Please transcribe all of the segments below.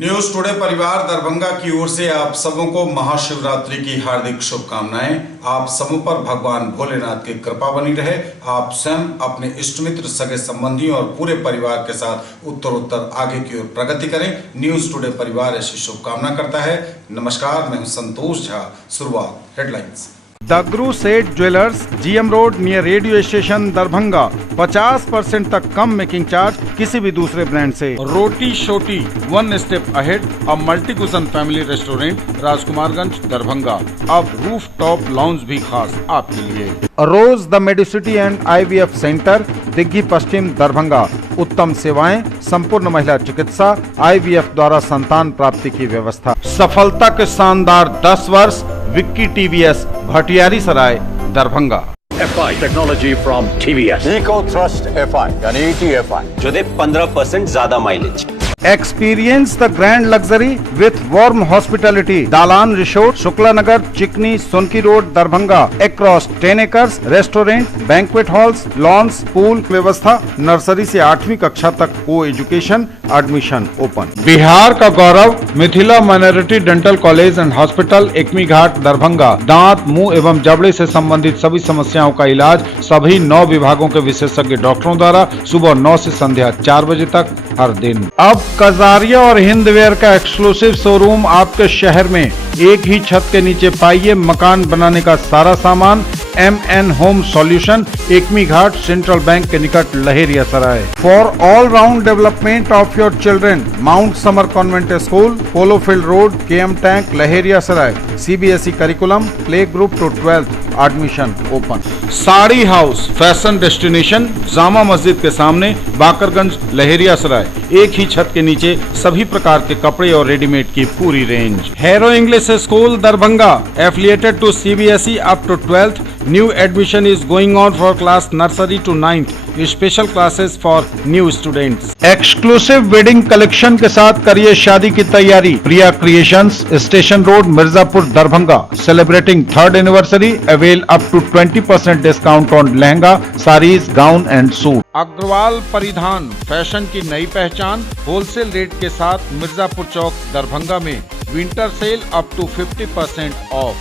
News today परिवार दरभंगा की ओर से आप सबों को महाशिवरात्रि की हार्दिक शुभकामनाएं। आप सबों पर भगवान भोलेनाथ की कृपा बनी रहे। आप स्वयं अपने इष्ट मित्र, सगे संबंधियों और पूरे परिवार के साथ उत्तरोत्तर आगे की ओर प्रगति करें। न्यूज टुडे परिवार ऐसी शुभकामना करता है। नमस्कार, मैं हूं संतोष झा। शुरुआत हेडलाइंस। द ग्रू सेट jewellers, GM road near radio station Darbhanga. 50% तक कम मेकिंग चार्ज किसी भी दूसरे ब्रांड से। Roti Shoti, one step ahead, a multi cuisine family restaurant, Rajkumarganj Darbhanga. अब रूफ टॉप लॉन्ज भी खास आपके लिए। Rose the medicity and IVF centre, Digghi Paschim Darbhanga. उत्तम सेवाएं, संपूर्ण महिला चिकित्सा, IVF द्वारा संतान प्राप्ति की व्यवस्था। सफलता के शानदार 10 वर्ष। Vicky TVS, Bhatiyari Sarai Darbhanga. FI technology from TVS, eco thrust FI यानी ETFI जो दे 15% ज्यादा mileage. Experience the grand luxury with warm hospitality. Dalan resort, Shukla Nagar, Chikni, Sonki road, Darbhanga. Across 10 acres, restaurant, banquet halls, lawns, pool व्यवस्था। नर्सरी से 8वीं कक्षा तक को एजुकेशन, एडमिशन ओपन। बिहार का गौरव, Mithila minority dental college and hospital, Ekmi Ghat Darbhanga. दांत, मुंह एवं जबड़े से संबंधित सभी समस्याओं का इलाज सभी 9 विभागों के विशेषज्ञ डॉक्टरों द्वारा सुबह 9 से संध्या 4 बजे तक हर दिन। अब कजारिया और हिंदवेयर का एक्सक्लूसिव शोरूम आपके शहर में। एक ही छत के नीचे पाइए मकान बनाने का सारा सामान। MN home solution, Ekmi Ghat, central bank के निकट, Laheria Sarai. For all round development of your children, mount summer convent school, polo field road, KM tank, Laheria Sarai. CBSE curriculum, play group to 12th, admission open. Sari house, fashion destination, Jama Masjid के सामने, बाकरगंज, लहेरिया सराय। एक ही छत के नीचे सभी प्रकार के कपड़े और रेडीमेड की पूरी रेंज। Harrow English school Darbhanga, affiliated to CBSE up to 12th। New admission is going on for class nursery to 9th। Special classes for new students. Exclusive wedding collection के साथ करिए शादी की तैयारी। Priya creations, station road, Mirzapur Darbhanga. Celebrating 3rd anniversary, avail up to 20% discount on lehenga, saris, gown and suit. Agrawal Paridhan, fashion की नई पहचान, wholesale rate के साथ मिर्जापुर चौक दरभंगा में। Winter sale up to 50% off.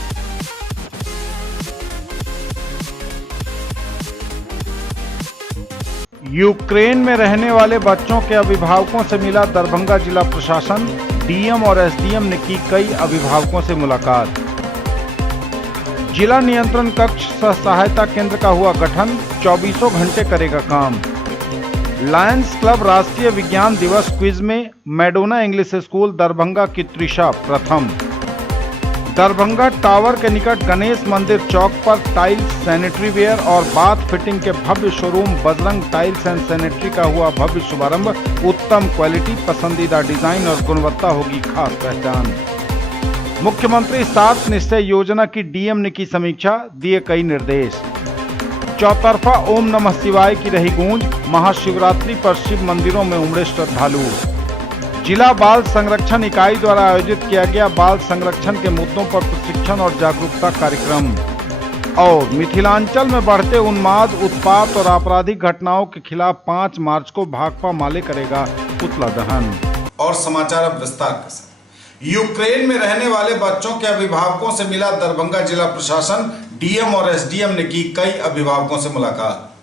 Ukraine में रहने वाले बच्चों के अभिभावकों से मिला दरभंगा जिला प्रशासन। DM और SDM ने की कई अभिभावकों से मुलाकात। जिला नियंत्रण कक्ष सह सहायता केंद्र का हुआ गठन, 24 घंटे करेगा काम। लायंस क्लब राष्ट्रीय विज्ञान दिवस क्विज में मैडोना इंग्लिश स्कूल दरभंगा की त्रिशा प्रथम। दरभंगा टावर के निकट गणेश मंदिर चौक पर टाइल्स, सैनिटरी वेयर और बाथ फिटिंग के भव्य showroom Bajrang tiles and sanitary का हुआ भव्य शुभारंभ। उत्तम क्वालिटी, पसंदीदा डिजाइन और गुणवत्ता होगी खास पहचान। मुख्यमंत्री 7 निश्चय योजना की DM ने की समीक्षा, दिए कई निर्देश। चौतरफा ओम नमः शिवाय की रही गूंज। महाशिवरात्रि पर शिव मंदिरों में उमड़े श्रद्धालु। जिला बाल संरक्षण इकाई द्वारा आयोजित किया गया बाल संरक्षण के मुद्दों पर प्रशिक्षण और जागरूकता कार्यक्रम। और मिथिलांचल में बढ़ते उन्माद, उत्पात और आपराधिक घटनाओं के खिलाफ 5 मार्च को भाकपा माले करेगा पुतला दहन। और समाचार अब विस्तार के साथ। यूक्रेन में रहने वाले बच्चों के अभिभावकों से मिला दरभंगा जिला प्रशासन। DM और SDM ने की कई अभिभावकों से मुलाकात।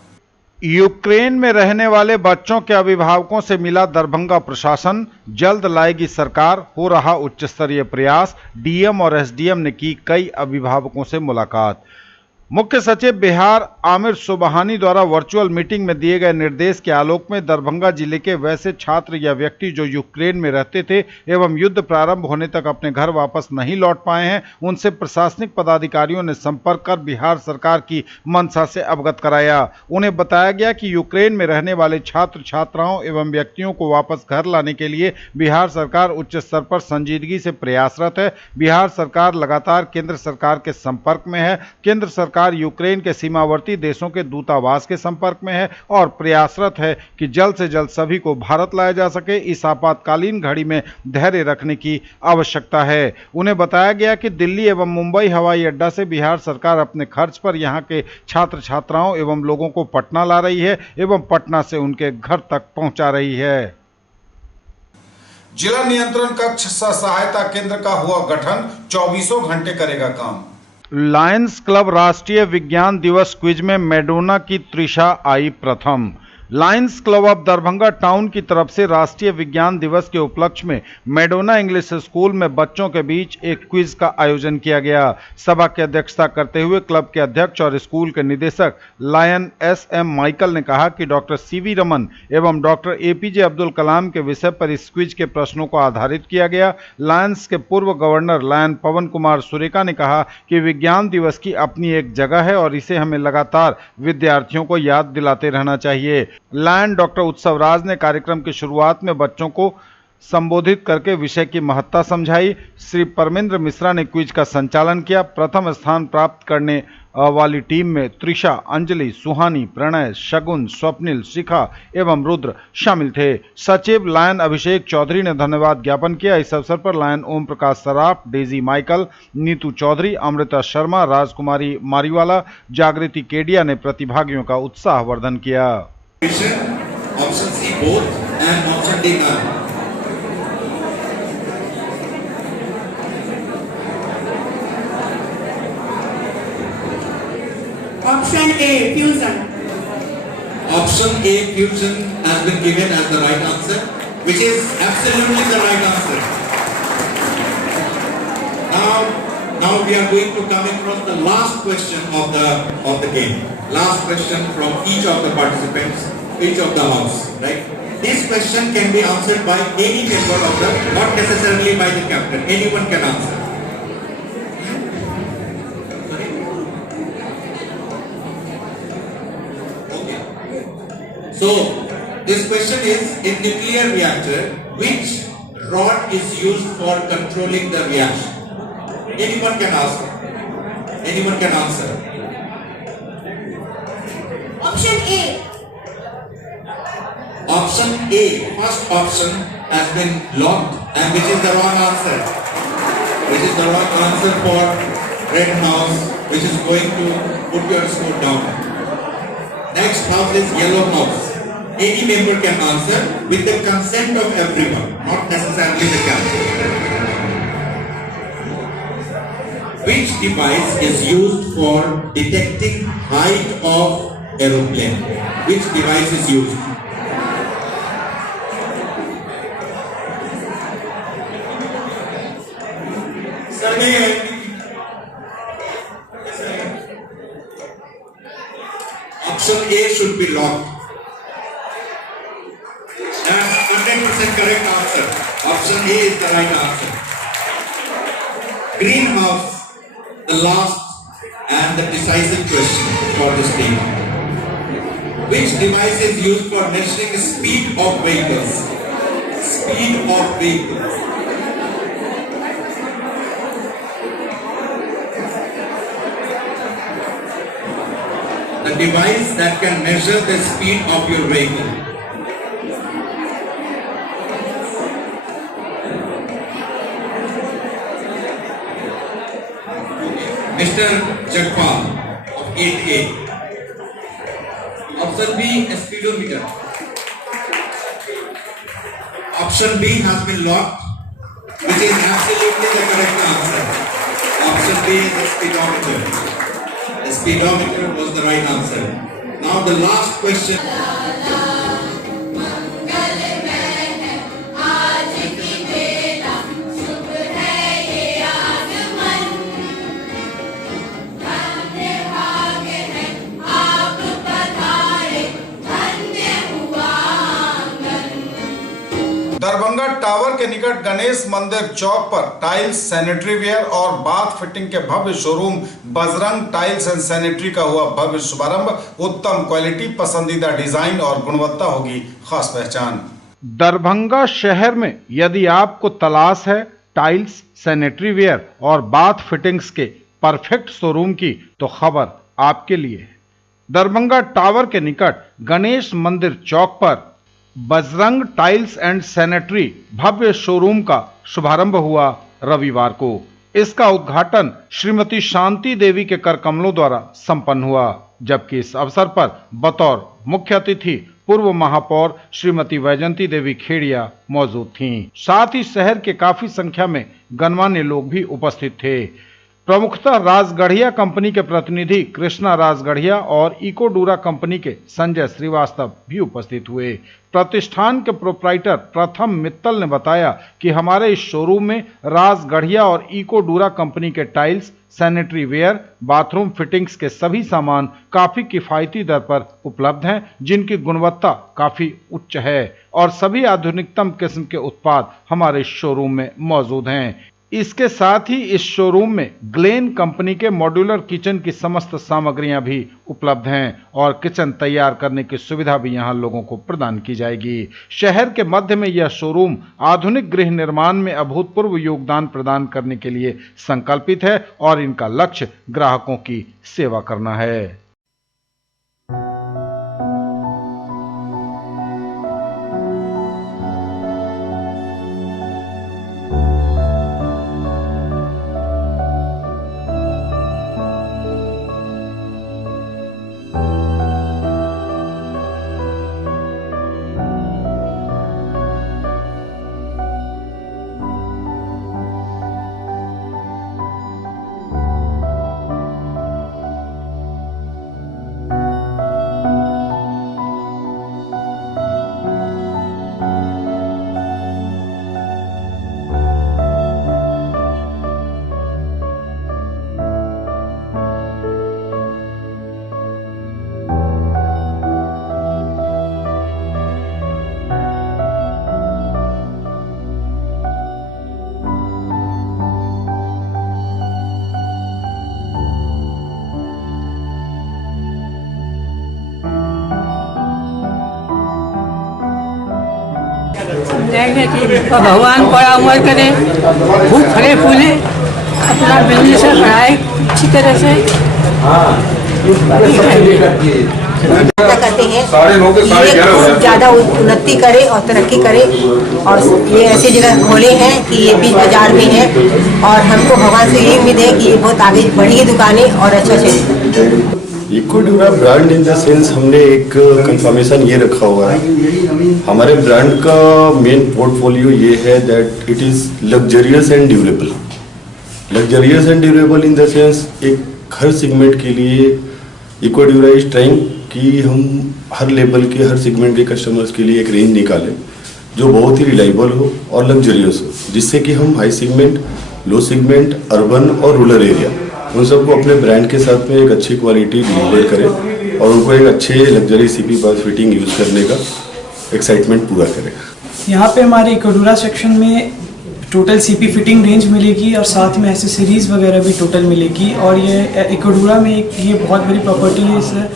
यूक्रेन में रहने वाले बच्चों के अभिभावकों से मिला दरभंगा प्रशासन। जल्द लाएगी सरकार, हो रहा उच्च स्तरीय प्रयास। DM और SDM ने की कई अभिभावकों से मुलाकात। मुख्य सचिव बिहार आमिर सुबहानी द्वारा वर्चुअल मीटिंग में दिए गए निर्देश के आलोक में दरभंगा जिले के वैसे छात्र या व्यक्ति जो यूक्रेन में रहते थे एवं युद्ध प्रारंभ होने तक अपने घर वापस नहीं लौट पाए हैं, उनसे प्रशासनिक पदाधिकारियों ने संपर्क कर बिहार सरकार की मंशा से अवगत कराया। उन्हें बताया गया कि यूक्रेन में रहने वाले छात्र छात्राओं एवं व्यक्तियों को वापस घर लाने के लिए बिहार सरकार उच्च स्तर पर संजीदगी से प्रयासरत है। बिहार सरकार लगातार केंद्र सरकार के संपर्क में है। केंद्र सरकार यूक्रेन के सीमावर्ती देशों के दूतावास के संपर्क में है और प्रयासरत है कि जल्द से जल्द सभी को भारत लाया जा सके। इस आपातकालीन घड़ी में धैर्य रखने की आवश्यकता है। उन्हें बताया गया कि दिल्ली एवं मुंबई हवाई अड्डा से बिहार सरकार अपने खर्च पर यहां के छात्र छात्राओं एवं लोगों को पटना ला रही है एवं पटना से उनके घर तक पहुंचा रही है। जिला नियंत्रण कक्ष सह सहायता केंद्र का हुआ गठन, 24 घंटे करेगा काम। लायंस क्लब राष्ट्रीय विज्ञान दिवस क्विज में मैडोना की त्रिशा आई प्रथम। लायंस क्लब ऑफ दरभंगा टाउन की तरफ से राष्ट्रीय विज्ञान दिवस के उपलक्ष्य में मैडोना इंग्लिश स्कूल में बच्चों के बीच एक क्विज का आयोजन किया गया। सभा की अध्यक्षता करते हुए क्लब के अध्यक्ष और स्कूल के निदेशक लायन एस.एम. माइकल ने कहा कि डॉक्टर सी.वी. रमन एवं डॉक्टर ए.पी.जे. अब्दुल कलाम के विषय पर इस क्विज के प्रश्नों को आधारित किया गया। लायंस के पूर्व गवर्नर लायन पवन कुमार सुरेका ने कहा कि विज्ञान दिवस की अपनी एक जगह है और इसे हमें लगातार विद्यार्थियों को याद दिलाते रहना चाहिए। लायन डॉक्टर उत्सव राज ने कार्यक्रम की शुरुआत में बच्चों को संबोधित करके विषय की महत्ता समझाई। श्री परमेंद्र मिश्रा ने क्विज का संचालन किया। प्रथम स्थान प्राप्त करने वाली टीम में त्रिशा, अंजलि, सुहानी, प्रणय, शगुन, स्वप्निल, शिखा एवं रुद्र शामिल थे। सचिव लायन अभिषेक चौधरी ने धन्यवाद ज्ञापन किया। इस अवसर पर लायन ओम प्रकाश सराफ, डेजी माइकल, नीतू चौधरी, अमृता शर्मा, राजकुमारी मारीवाला, जागृति केडिया ने प्रतिभागियों का उत्साहवर्धन किया। Option C both and option D none. Option A fusion. Option A fusion has been given as the right answer, which is absolutely the right answer. Now we are going to come across the last question of the game. Last question from each of the participants, each of the house, right? This question can be answered by any member of the, not necessarily by the captain. Anyone can answer. Okay. So this question is: in nuclear reactor, which rod is used for controlling the reaction? Anyone can ask. Anyone can answer. Option A. Option A, first option has been locked, and which is the wrong answer. Which is the wrong answer for red house, which is going to put your score down. Next house is yellow house. Any member can answer with the consent of everyone, not necessarily the captain. Which device is used for detecting height of aeroplane? Which device is used? Option A should be locked. That's 100% correct answer. Option A is the right answer. Greenhouse, the last and the decisive question for this team. Which device is used for measuring speed of vehicles? Speed of vehicles. The device that can measure the speed of your vehicle. Mr. Jagpal of 8A. Option B, a speedometer. Option B has been locked, which is absolutely the correct answer. Option B is a speedometer. The speedometer was the right answer. Now the last question. Darbhanga tower के निकट गणेश मंदिर चौक पर tiles, sanitary ware और bath fitting के भव्य showroom Bajrang tiles and sanitary का हुआ भव्य शुभारंभ। उत्तम क्वालिटी, पसंदीदा डिजाइन और गुणवत्ता होगी खास पहचान। दरभंगा शहर में यदि आपको तलाश है टाइल्स, सैनिटरी वेयर और बाथ फिटिंग्स के परफेक्ट शोरूम की, तो खबर आपके लिए है। दरभंगा टावर के निकट गणेश मंदिर चौक पर बजरंग टाइल्स एंड सैनिटरी भव्य शोरूम का शुभारंभ हुआ रविवार को। इसका उद्घाटन श्रीमती शांति देवी के कर कमलों द्वारा संपन्न हुआ, जबकि इस अवसर पर बतौर मुख्य अतिथि पूर्व महापौर श्रीमती वैजंती देवी खेड़िया मौजूद थीं। साथ ही शहर के काफी संख्या में गणमान्य लोग भी उपस्थित थे। प्रमुखतः राजगढ़िया कंपनी के प्रतिनिधि कृष्णा राजगढ़िया और इकोडूरा कंपनी के संजय श्रीवास्तव भी उपस्थित हुए। प्रतिष्ठान के प्रोप्राइटर प्रथम मित्तल ने बताया कि हमारे इस शोरूम में राजगढ़िया और इकोडूरा कंपनी के tiles, sanitary where, bathroom fittings के सभी सामान काफी किफायती दर पर उपलब्ध हैं, जिनकी गुणवत्ता काफी उच्च है और सभी आधुनिकतम किस्म के उत्पाद हमारे शोरूम में मौजूद हैं। इसके साथ ही इस शोरूम में ग्लेन कंपनी के मॉड्यूलर किचन की समस्त सामग्रियां भी उपलब्ध हैं और किचन तैयार करने की सुविधा भी यहां लोगों को प्रदान की जाएगी। शहर के मध्य में यह शोरूम आधुनिक गृह निर्माण में अभूतपूर्व योगदान प्रदान करने के लिए संकल्पित है और इनका लक्ष्य ग्राहकों की सेवा करना है। देखने की भगवान बड़ा उम्र करे, खूब फले फूले, अपना बिजनेस बढ़ाए अच्छी तरह से। करते हैं ये खूब ज़्यादा उन्नति करे और तरक्की करे और ये ऐसी जगह खोले हैं कि ये बीच बाजार में है और हमको भगवान से यही उम्मीद है कि ये बहुत आगे बढ़ेगी दुकानें और अच्छा चलेगी। इकोडूरा ब्रांड इन द सेंस हमने एक कंफर्मेशन ये रखा हुआ है, हमारे ब्रांड का मेन पोर्टफोलियो ये है that it is luxurious and durable. Luxurious and durable in the sense एक हर सेगमेंट के लिए इकोडूरा इज ट्राइंग कि हम हर लेवल के हर सेगमेंट के कस्टमर्स के लिए एक रेंज निकालें जो बहुत ही रिलायबल हो और लग्जरियस हो, जिससे कि हम high segment, low segment, urban और रूरल एरिया उन सबको अपने ब्रांड के साथ में एक अच्छी क्वालिटी डिलीवर करें और उनको एक अच्छे लग्जरी सीपी पास फिटिंग यूज़ करने का एक्साइटमेंट पूरा करें। यहाँ पे हमारे इकोडूरा सेक्शन में टोटल सीपी फिटिंग रेंज मिलेगी और साथ में एसेसरीज वगैरह भी टोटल मिलेगी। और ये इकोडूरा में एक ये बहुत बड़ी प्रॉपर्टी है सर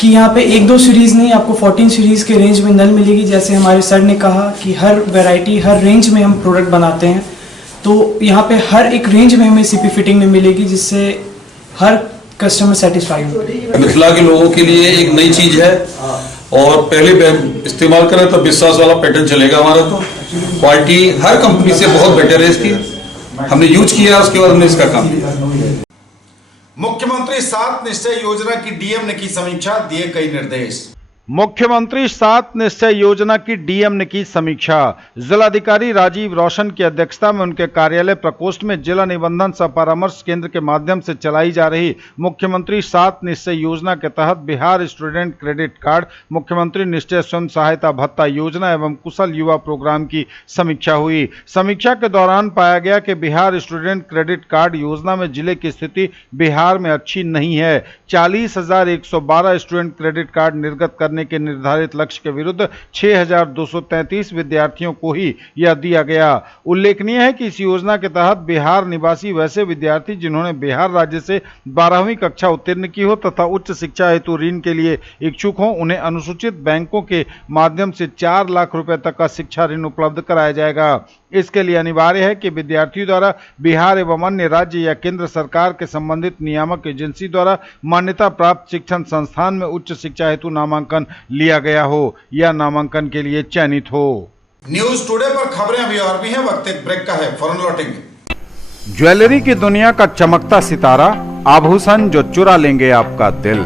कि यहाँ पे 1-2 सीरीज़ नहीं, आपको 14 सीरीज़ के रेंज में नल मिलेगी। जैसे हमारे सर ने कहा कि हर वैरायटी, हर रेंज में हम प्रोडक्ट बनाते हैं, तो यहाँ पे हर एक रेंज में हमें सीपी फिटिंग में मिलेगी, जिससे हर कस्टमर सेटिस्फाइड हो। मिथिला के लोगों के लिए एक नई चीज़ है और पहले इस्तेमाल करें तो विश्वास वाला पैटर्न चलेगा हमारा। तो क्वालिटी हर कंपनी से बहुत बेटर है इसकी, हमने यूज किया, उसके बाद हमने इसका काम किया। मुख्यमंत्री 7 निश्चय योजना की डीएम ने की समीक्षा, दिए कई निर्देश। मुख्यमंत्री 7 निश्चय योजना की डीएम ने की समीक्षा। जिलाधिकारी राजीव रोशन की अध्यक्षता में उनके कार्यालय प्रकोष्ठ में जिला निबंधन सह परामर्श केंद्र के माध्यम से चलाई जा रही मुख्यमंत्री 7 निश्चय योजना के तहत बिहार स्टूडेंट क्रेडिट कार्ड, मुख्यमंत्री निश्चय स्वयं सहायता भत्ता योजना एवं कुशल युवा प्रोग्राम की समीक्षा हुई। समीक्षा के दौरान पाया गया कि बिहार स्टूडेंट क्रेडिट कार्ड योजना में जिले की स्थिति बिहार में अच्छी नहीं है। 40,112 स्टूडेंट क्रेडिट कार्ड निर्गत करने के निर्धारित लक्ष्य के विरुद्ध 6,233 विद्यार्थियों को ही यह दिया गया। उल्लेखनीय है कि इस योजना के तहत बिहार निवासी वैसे विद्यार्थी जिन्होंने बिहार राज्य से 12वीं कक्षा उत्तीर्ण की हो तथा उच्च शिक्षा हेतु ऋण के लिए इच्छुक हो, उन्हें अनुसूचित बैंकों के माध्यम से 4 लाख रुपए तक का शिक्षा ऋण उपलब्ध कराया जाएगा। इसके लिए अनिवार्य है कि विद्यार्थियों द्वारा बिहार एवं अन्य राज्य या केंद्र सरकार के संबंधित नियामक एजेंसी द्वारा मान्यता प्राप्त शिक्षण संस्थान में उच्च शिक्षा हेतु नामांकन लिया गया हो या नामांकन के लिए चयनित हो। न्यूज टुडे पर खबरें अभी और भी हैं, वक्त एक ब्रेक का है, फौरन लौटेंगे। ज्वेलरी की दुनिया का चमकता सितारा, आभूषण जो चुरा लेंगे आपका दिल।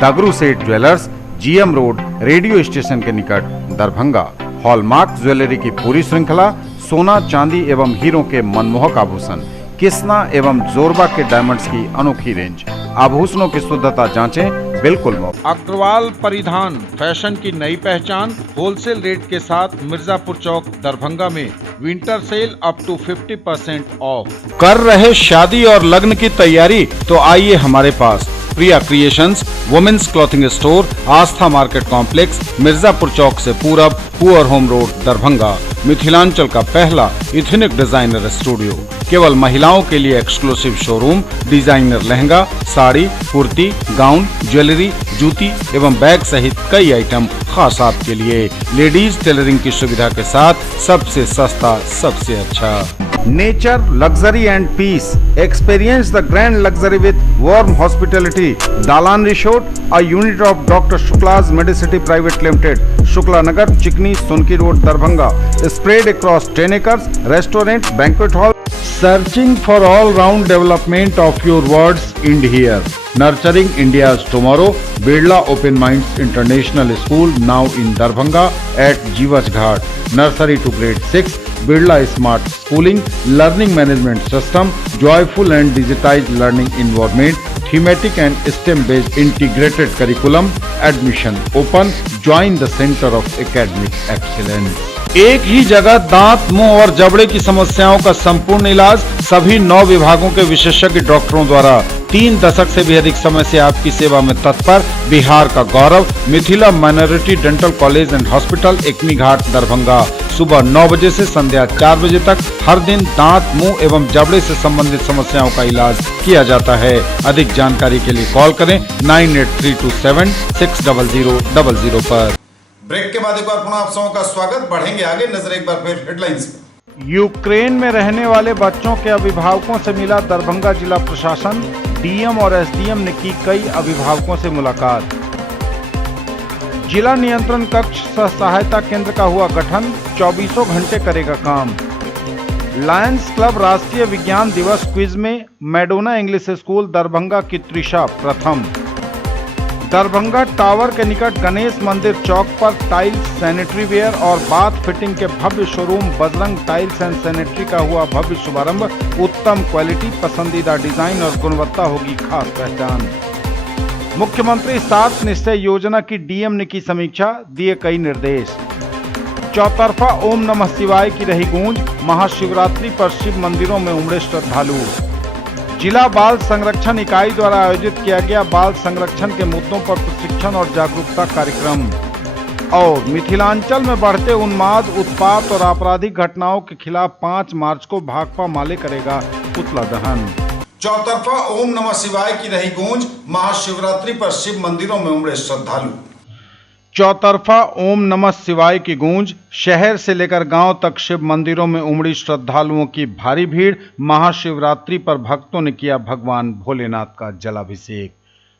दगरू सेठ jewellers, GM road, radio station के निकट, दरभंगा। हॉलमार्क ज्वेलरी की पूरी श्रृंखला, सोना, चांदी एवं हीरों के मनमोहक आभूषण, किस्ना एवं जोरबा के डायमंड्स की अनोखी रेंज। आभूषणों की शुद्धता जांचें, बिल्कुल मुफ्त। अग्रवाल परिधान, फैशन की नई पहचान, होलसेल रेट के साथ मिर्जापुर चौक, दरभंगा में winter sale up to 50% off. कर रहे शादी और लग्न की तैयारी? तो आइए हमारे पास। प्रिया क्रिएशंस, वुमेन्स क्लॉथिंग स्टोर, आस्था मार्केट कॉम्प्लेक्स, मिर्जापुर चौक से पूरब, पुअर होम रोड, दरभंगा। मिथिलांचल का पहला इथनिक डिजाइनर स्टूडियो, केवल महिलाओं के लिए एक्सक्लूसिव शोरूम, डिजाइनर लहंगा, साड़ी, कुर्ती, गाउन, ज्वेलरी, जूती एवं बैग सहित कई आइटम खास आपके लिए। लेडीज टेलरिंग की सुविधा के साथ सबसे सस्ता, सबसे अच्छा। Nature, luxury and peace, experience the grand luxury with warm hospitality. Dalan resort, a unit of doctor Shukla's medicity private limited, Shukla Nagar, Chikni, Sonki road, Darbhanga. Spread across 10 acres, restaurant, banquet hall. Searching for all-round development of your words, end here. Nurturing India's tomorrow, Birla Open Minds International School, now in Darbhanga at Jiwas Ghat. Nursery to grade 6, Birla Smart Schooling, Learning Management System, joyful and digitized learning environment, thematic and STEM-based integrated curriculum. Admission open. Join the Center of Academic Excellence. एक ही जगह दांत, मुंह और जबड़े की समस्याओं का संपूर्ण इलाज सभी 9 विभागों के विशेषज्ञ डॉक्टरों द्वारा। 3 दशक से भी अधिक समय से आपकी सेवा में तत्पर बिहार का गौरव, Mithila minority dental college and hospital, Ekmi Ghat, Darbhanga. सुबह 9 बजे से संध्या 4 बजे तक हर दिन दांत, मुंह एवं जबड़े से संबंधित समस्याओं का इलाज किया जाता है। अधिक जानकारी के लिए कॉल करें 9832760000 पर। ब्रेक के बाद एक बार पुनः आप सबों का स्वागत। बढ़ेंगे आगे, नजर एक बार फिर हेडलाइंस पे। यूक्रेन में रहने वाले बच्चों के अभिभावकों से मिला दरभंगा जिला प्रशासन। डीएम और एसडीएम ने की कई अभिभावकों से मुलाकात। जिला नियंत्रण कक्ष सह सहायता केंद्र का हुआ गठन, 24 घंटे करेगा काम। लायंस क्लब राष्ट्रीय विज्ञान दिवस क्विज में मैडोना इंग्लिश स्कूल दरभंगा की त्रिशा प्रथम। दरभंगा टावर के निकट गणेश मंदिर चौक पर टाइल्स, सैनिटरी वेयर और बाथ फिटिंग के भव्य showroom Bajrang tiles and sanitary का हुआ भव्य शुभारंभ। उत्तम क्वालिटी, पसंदीदा डिजाइन और गुणवत्ता होगी खास पहचान। मुख्यमंत्री 7 निश्चय योजना की डीएम ने की समीक्षा, दिए कई निर्देश। चौतरफा ओम नमः शिवाय की रही गूंज, महाशिवरात्रि पर शिव मंदिरों में उमड़े श्रद्धालु। जिला बाल संरक्षण इकाई द्वारा आयोजित किया गया बाल संरक्षण के मुद्दों पर प्रशिक्षण और जागरूकता कार्यक्रम। और मिथिलांचल में बढ़ते उन्माद, उत्पात और आपराधिक घटनाओं के खिलाफ 5 मार्च को भाकपा माले करेगा पुतला दहन। चौतरफा ओम नमः शिवाय की रही गूंज, महाशिवरात्रि पर शिव मंदिरों में उमड़े श्रद्धालु। चौतरफा ओम नमः शिवाय की गूंज, शहर से लेकर गांव तक शिव मंदिरों में उमड़ी श्रद्धालुओं की भारी भीड़। महाशिवरात्रि पर भक्तों ने किया भगवान भोलेनाथ का जलाभिषेक।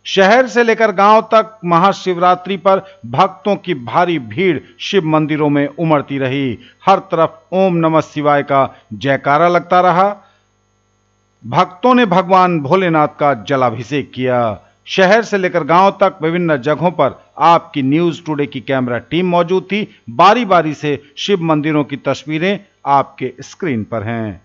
शहर से लेकर गांव तक महाशिवरात्रि पर भक्तों की भारी भीड़ शिव मंदिरों में उमड़ती रही। हर तरफ ओम नमः शिवाय का जयकारा लगता रहा। भक्तों ने भगवान भोलेनाथ का जलाभिषेक किया। शहर से लेकर गांव तक विभिन्न जगहों पर आपकी न्यूज टुडे की कैमरा टीम मौजूद थी। बारी बारी से शिव मंदिरों की तस्वीरें आपके स्क्रीन पर हैं।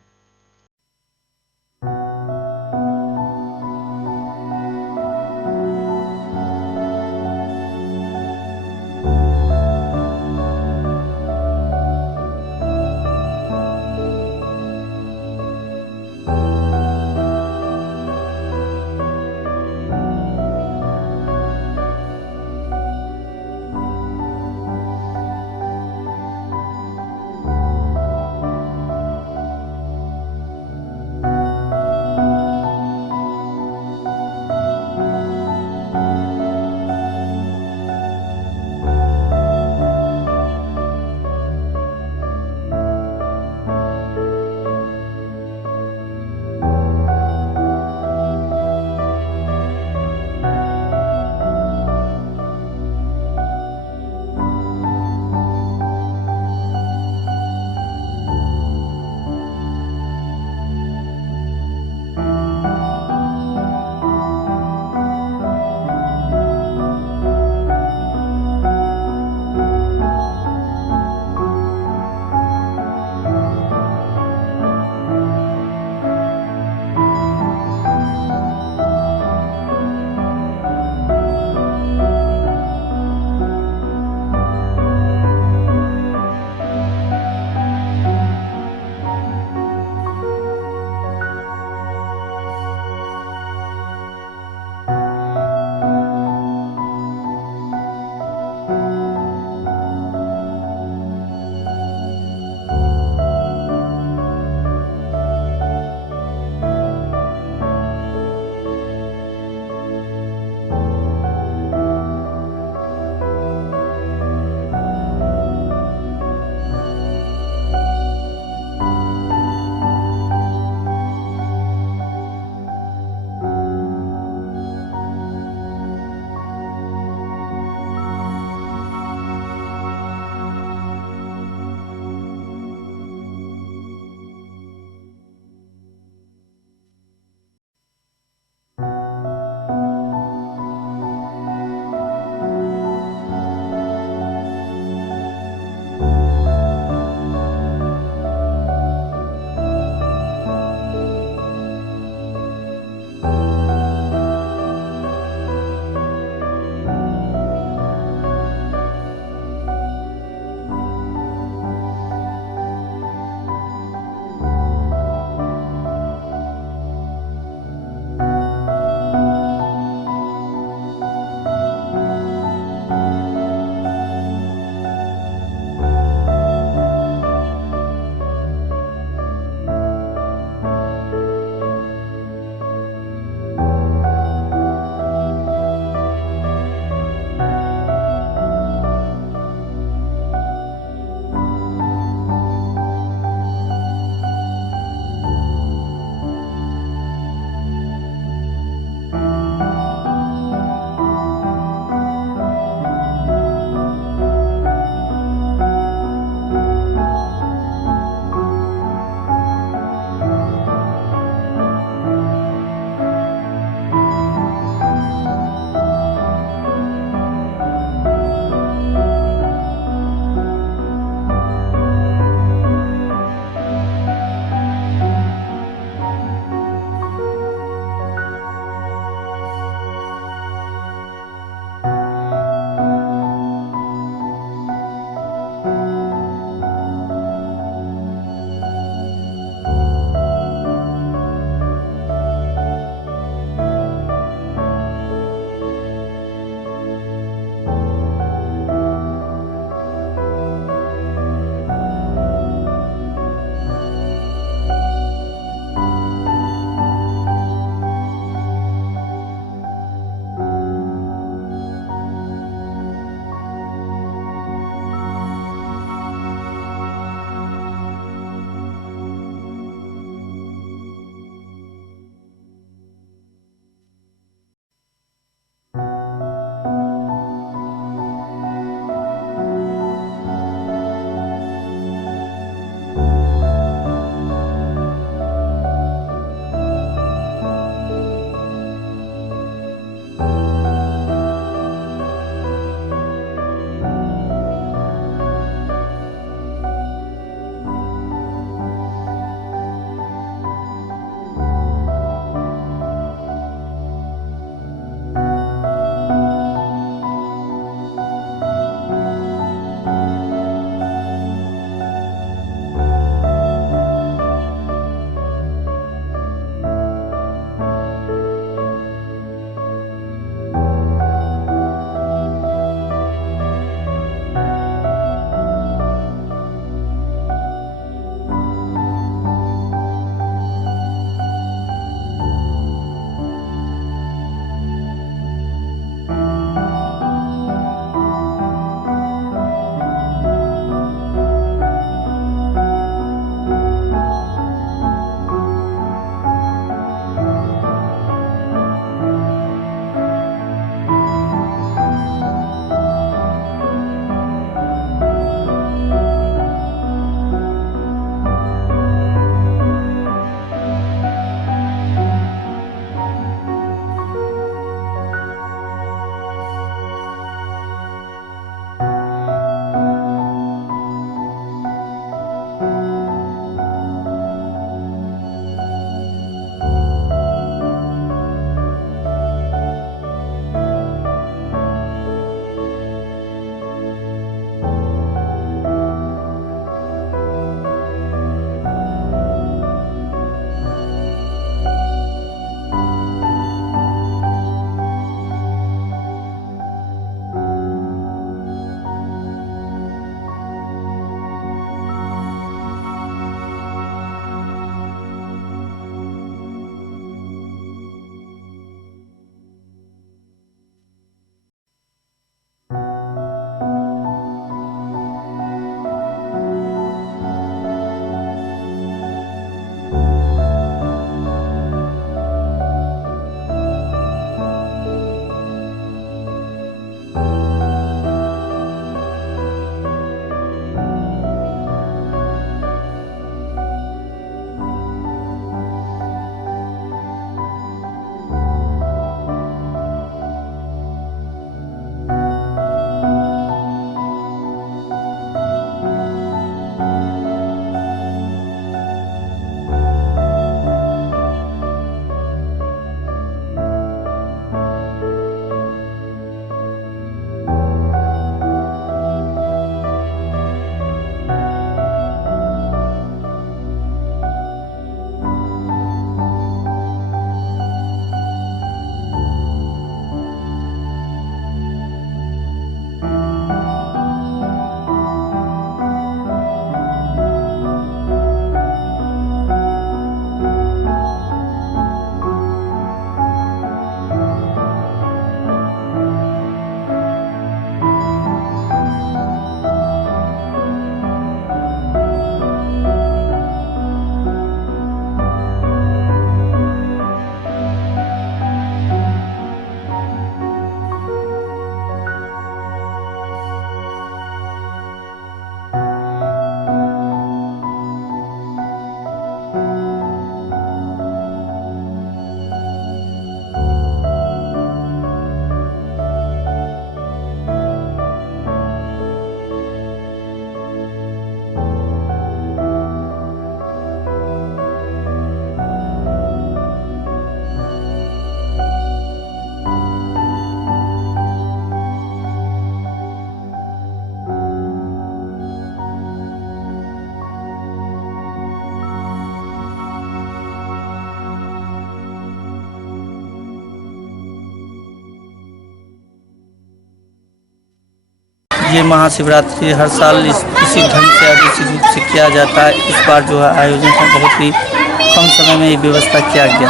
ये महाशिवरात्रि हर साल इसी ढंग से आयोजित रूप से किया जाता है। इस बार जो है आयोजन का बहुत ही कम समय में ये व्यवस्था किया गया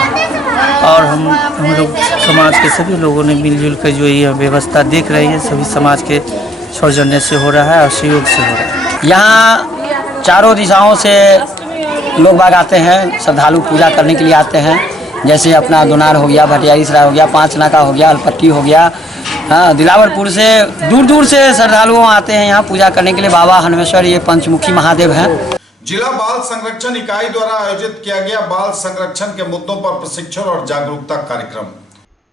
और हम लोग समाज के सभी लोगों ने मिलजुल कर जो ये व्यवस्था देख रहे हैं, सभी समाज के सौजन्य से हो रहा है और सहयोग से हो रहा है। यहाँ चारों दिशाओं से लोग बाग आते हैं, श्रद्धालु पूजा करने के लिए आते हैं। जैसे अपना दोनार हो गया, भटियारी सराय हो गया, पाँच नाका हो गया, अलपट्टी हो गया, हाँ, दिलावरपुर से दूर दूर से श्रद्धालु आते हैं यहाँ पूजा करने के लिए। बाबा हनुमेश्वर ये पंचमुखी महादेव हैं। जिला बाल संरक्षण इकाई द्वारा आयोजित किया गया बाल संरक्षण के मुद्दों पर प्रशिक्षण और जागरूकता कार्यक्रम।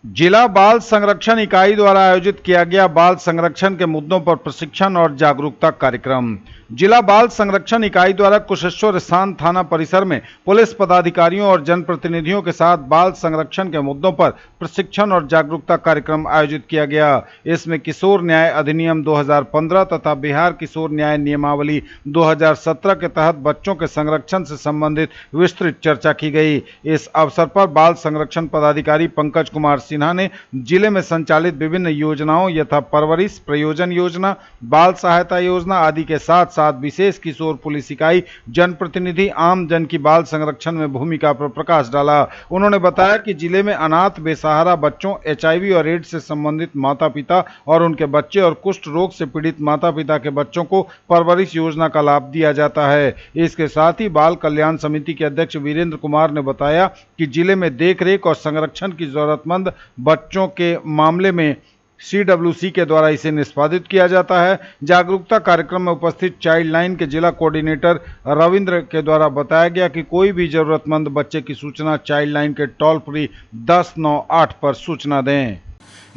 जिला बाल संरक्षण इकाई द्वारा आयोजित किया गया बाल संरक्षण के मुद्दों पर प्रशिक्षण और जागरूकता कार्यक्रम। जिला बाल संरक्षण इकाई द्वारा कुशेश्वर स्थान थाना परिसर में पुलिस पदाधिकारियों और जनप्रतिनिधियों के साथ बाल संरक्षण के मुद्दों पर प्रशिक्षण और जागरूकता कार्यक्रम आयोजित किया गया। इसमें किशोर न्याय अधिनियम 2015 तथा बिहार किशोर न्याय नियमावली 2017 के तहत बच्चों के संरक्षण से संबंधित विस्तृत चर्चा की गई। इस अवसर पर बाल संरक्षण पदाधिकारी पंकज कुमार सिन्हा ने जिले में संचालित विभिन्न योजनाओं यथा परवरिश प्रयोजन योजना, बाल सहायता योजना आदि के साथ साथ विशेष किशोर पुलिस इकाई, जनप्रतिनिधि, आम जन की बाल संरक्षण में भूमिका पर प्रकाश डाला। उन्होंने बताया कि जिले में अनाथ बेसहारा बच्चों, HIV और एड्स से संबंधित माता पिता और उनके बच्चे और कुष्ठ रोग से पीड़ित माता पिता के बच्चों को परवरिश योजना का लाभ दिया जाता है। इसके साथ ही बाल कल्याण समिति के अध्यक्ष वीरेंद्र कुमार ने बताया कि जिले में देखरेख और संरक्षण की जरूरतमंद बच्चों के मामले में CWC के द्वारा इसे निष्पादित किया जाता है। जागरूकता कार्यक्रम में उपस्थित चाइल्ड लाइन के जिला कोऑर्डिनेटर रविंद्र के द्वारा बताया गया कि कोई भी जरूरतमंद बच्चे की सूचना चाइल्ड लाइन के टोल फ्री 1098 पर सूचना दें।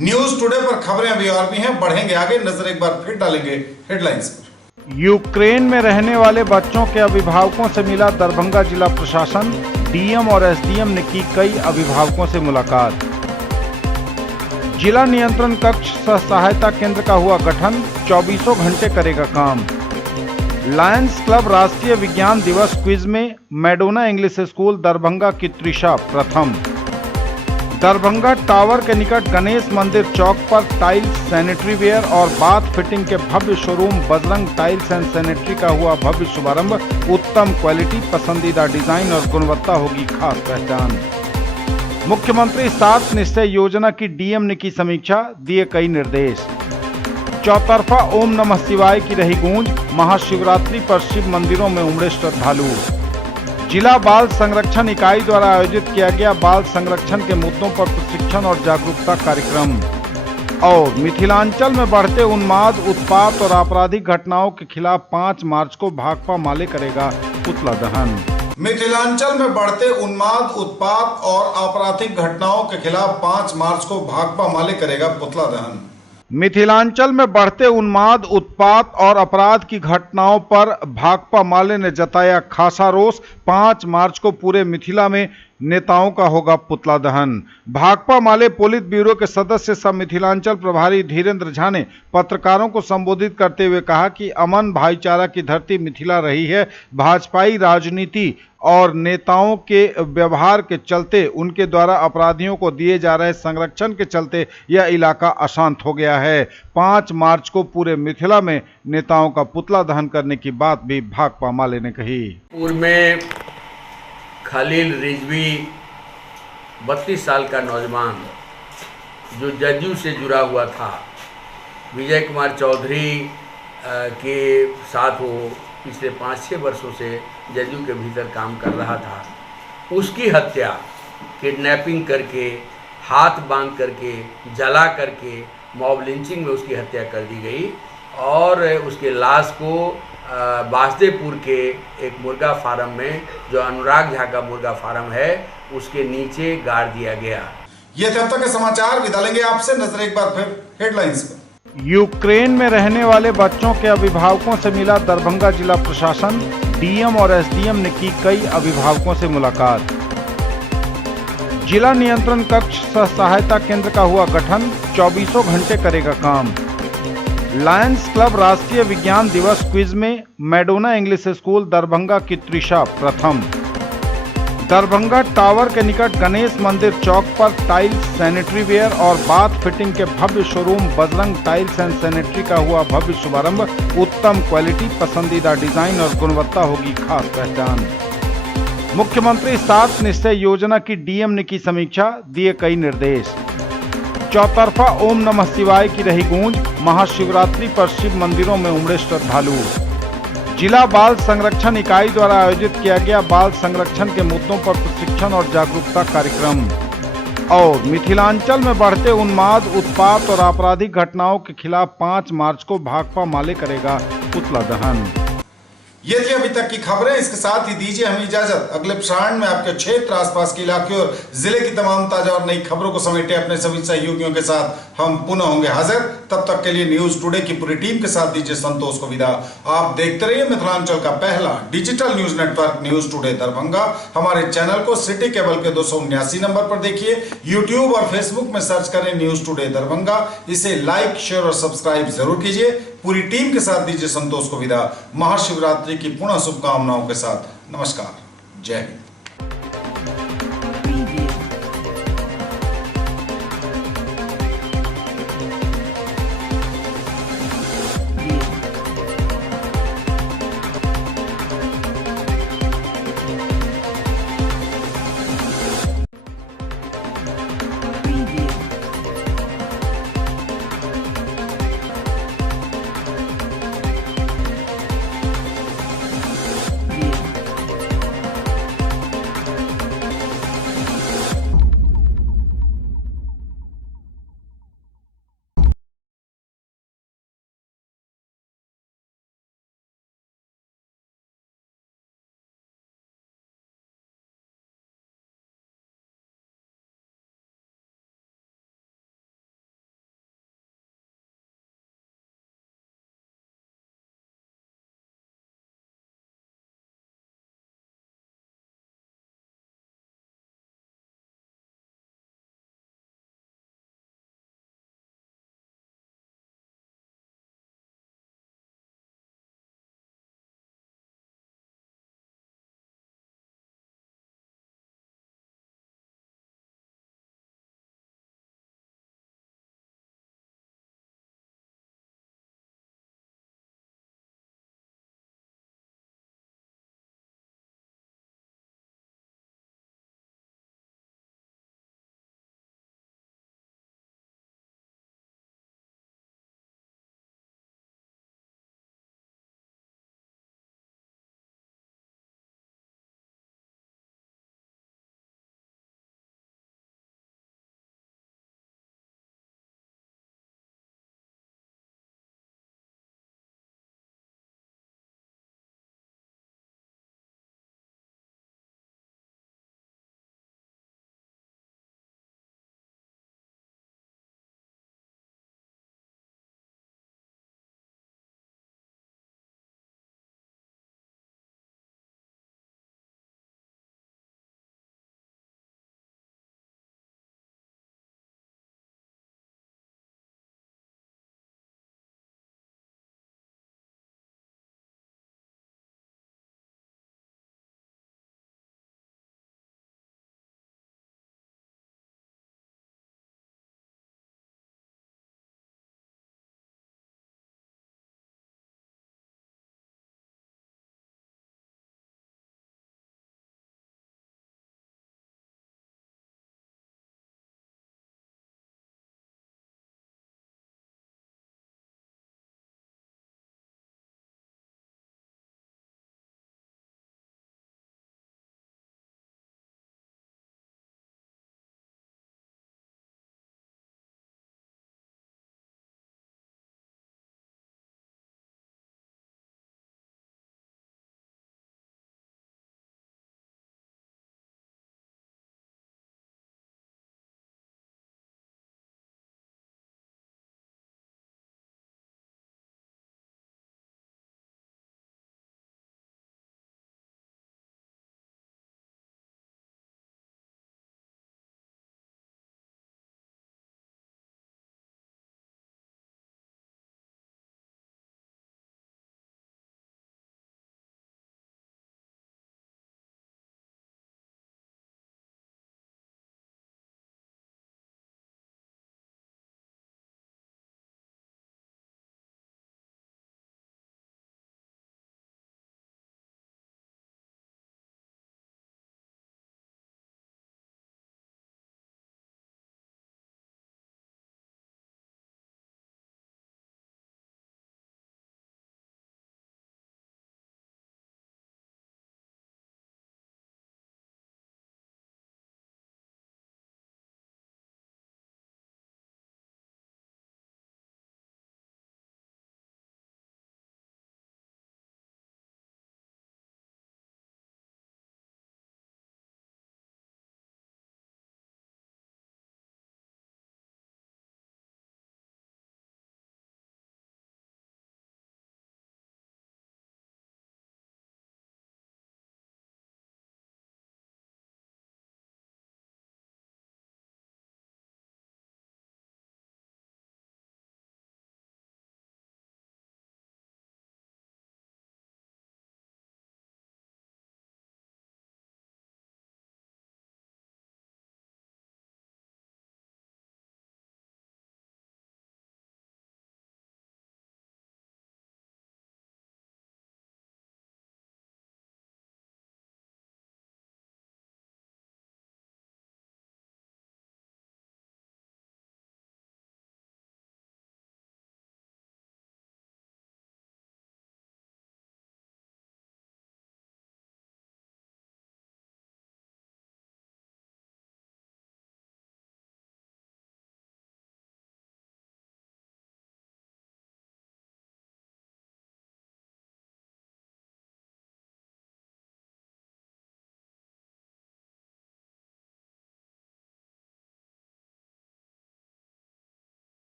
न्यूज टुडे पर खबरें अभी और भी हैं, बढ़ेंगे आगे, नजर एक बार फिर डालेंगे हेडलाइंस पर। यूक्रेन में रहने वाले बच्चों के अभिभावकों से मिला दरभंगा जिला प्रशासन। DM और SDM ने की कई अभिभावकों से मुलाकात। जिला नियंत्रण कक्ष सह सहायता केंद्र का हुआ गठन, 24 घंटे करेगा काम। लायंस क्लब राष्ट्रीय विज्ञान दिवस क्विज में मैडोना इंग्लिश स्कूल दरभंगा की त्रिशा प्रथम। दरभंगा टावर के निकट गणेश मंदिर चौक पर टाइल्स, सैनिटरी वेयर और बाथ फिटिंग के भव्य showroom Bajrang tiles and sanitary का हुआ भव्य शुभारंभ। उत्तम क्वालिटी, पसंदीदा डिजाइन और गुणवत्ता होगी खास पहचान। मुख्यमंत्री 7 निश्चय योजना की DM ने की समीक्षा, दिए कई निर्देश। चौतरफा ओम नमः शिवाय की रही गूंज, महाशिवरात्रि पर शिव मंदिरों में उमड़े श्रद्धालु। जिला बाल संरक्षण इकाई द्वारा आयोजित किया गया बाल संरक्षण के मुद्दों पर प्रशिक्षण और जागरूकता कार्यक्रम। और मिथिलांचल में बढ़ते उन्माद, उत्पात और आपराधिक घटनाओं के खिलाफ 5 मार्च को भाकपा माले करेगा पुतला दहन। मिथिलांचल में बढ़ते उन्माद, उत्पात और आपराधिक घटनाओं के खिलाफ 5 मार्च को भाकपा माले करेगा पुतला दहन। मिथिलांचल में बढ़ते उन्माद, उत्पात और अपराध की घटनाओं पर भाकपा माले ने जताया खासा रोष। 5 मार्च को पूरे मिथिला में नेताओं का होगा पुतला दहन। भाकपा माले पोलित ब्यूरो के सदस्य सह मिथिलांचल प्रभारी धीरेन्द्र झा ने पत्रकारों को संबोधित करते हुए कहा कि अमन भाईचारा की धरती मिथिला रही है। भाजपाई राजनीति और नेताओं के व्यवहार के चलते, उनके द्वारा अपराधियों को दिए जा रहे संरक्षण के चलते यह इलाका अशांत हो गया है। 5 मार्च को पूरे मिथिला में नेताओं का पुतला दहन करने की बात भी भाकपा माले ने कही। पूर्व में खलील रिजवी 32 साल का नौजवान जो जदयू से जुड़ा हुआ था, विजय कुमार चौधरी के साथ वो पिछले 5-6 वर्षों से जदयू के भीतर काम कर रहा था, उसकी हत्या किडनैपिंग करके, हाथ बांध करके, जला करके, मॉब लिंचिंग में उसकी हत्या कर दी गई और उसके लाश को बासदेपुर के एक मुर्गा फार्म में, जो अनुराग झा का मुर्गा फार्म है, उसके नीचे गाड़ दिया गया। ये थे अब तक के समाचार, विदा लेंगे आपसे, नजर एक बार फिर हेडलाइंस पर। यूक्रेन में रहने वाले बच्चों के अभिभावकों से मिला दरभंगा जिला प्रशासन। DM और SDM ने की कई अभिभावकों से मुलाकात। जिला नियंत्रण कक्ष सह सहायता केंद्र का हुआ गठन, 24 घंटे करेगा काम। लायंस क्लब राष्ट्रीय विज्ञान दिवस क्विज में मैडोना इंग्लिश स्कूल दरभंगा की त्रिशा प्रथम। दरभंगा टावर के निकट गणेश मंदिर चौक पर टाइल्स, सैनिटरी वेयर और बाथ फिटिंग के भव्य showroom Bajrang tiles and sanitary का हुआ भव्य शुभारंभ। उत्तम क्वालिटी, पसंदीदा डिजाइन और गुणवत्ता होगी खास पहचान। मुख्यमंत्री 7 निश्चय योजना की डीएम ने की समीक्षा, दिए कई निर्देश। चौतरफा ओम नमः शिवाय की रही गूंज, महाशिवरात्रि पर शिव मंदिरों में उमड़े श्रद्धालु। जिला बाल संरक्षण इकाई द्वारा आयोजित किया गया बाल संरक्षण के मुद्दों पर प्रशिक्षण और जागरूकता कार्यक्रम। और मिथिलांचल में बढ़ते उन्माद, उत्पात और आपराधिक घटनाओं के खिलाफ 5 मार्च को भाकपा माले करेगा पुतला दहन। ये थी अभी तक की खबरें। इसके साथ ही दीजिए हमें इजाजत। अगले प्रसारण में आपके क्षेत्र, आसपास के इलाके और जिले की तमाम ताजा और नई खबरों को समेटे अपने सभी सहयोगियों के साथ हम पुनः होंगे हाजिर। तब तक के लिए न्यूज टुडे की पूरी टीम के साथ दीजिए संतोष को विदा। आप देखते रहिए मिथिलांचल का पहला digital news network news today Darbhanga. हमारे चैनल को सिटी केबल के 279 नंबर पर देखिए। यूट्यूब और फेसबुक में सर्च करें न्यूज टुडे दरभंगा। इसे लाइक, शेयर और सब्सक्राइब जरूर कीजिए। पूरी टीम के साथ दीजिए संतोष को विदा। महाशिवरात्रि की पुनः शुभकामनाओं के साथ नमस्कार, जय हिंद।